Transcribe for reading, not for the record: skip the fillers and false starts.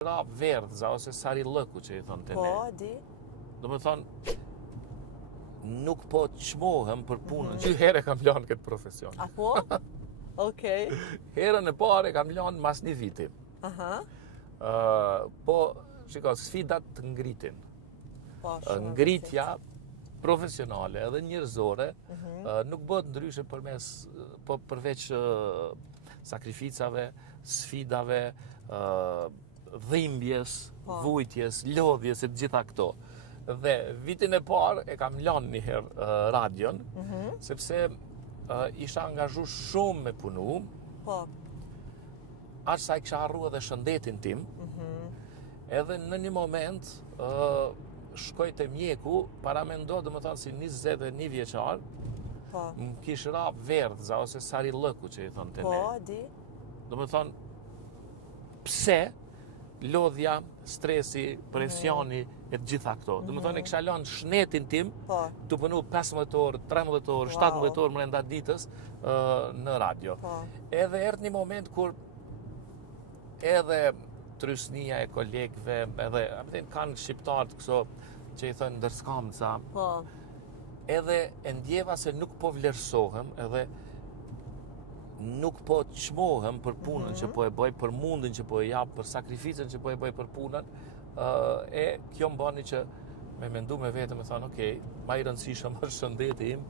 rap verdhza ose sarilëku që i thonë të ne. Po, di. Do më thonë, nuk po çmohem për punën. Dy herë kam lanë këtë profesion. Apo? Okej. Herën e parë kam lanë mas një viti. Aha. Po, shiko, sfidat të ngritin. Po, shumë. Ngritja profesionale edhe njerëzore nuk bëhet ndryshe përveç sakrificave, sfidave, dhimbjes, vujtjes, lodhjes e të gjitha këto. Dhe vitin e parë e kam lanë një herë radion, sepse isha angazhu shumë me punu, Po. aq sa i kisha harru edhe shëndetin tim, edhe në një moment shkoj te mjeku, para mendo, dhe më thonë si 21 vjeçar, Po. më kish rap verdhza ose sarilëku që i thonë të ne. Po, di. Do më thonë, pse lodhja, stresi, presioni e të gjitha këto. Do më thonë, e kisha lanë shnetin tim, Po. të punu 15 orë, 13 orë, 17 orë brenda ditës në radio. Po. Edhe erdhi një moment kur edhe trysnia e kolegëve, edhe kanë shqiptarët këso që i thënë ndërskamca, Po. edhe e ndjeva se nuk po vlerësohem, edhe nuk po çmohem për punën që po e bëj, për mundin që po e jap, për sakrificën që po e bëj për punën, e kjo më bani që me mendu me vete, me thonë, okej, ma i rëndësishëm është shëndeti im,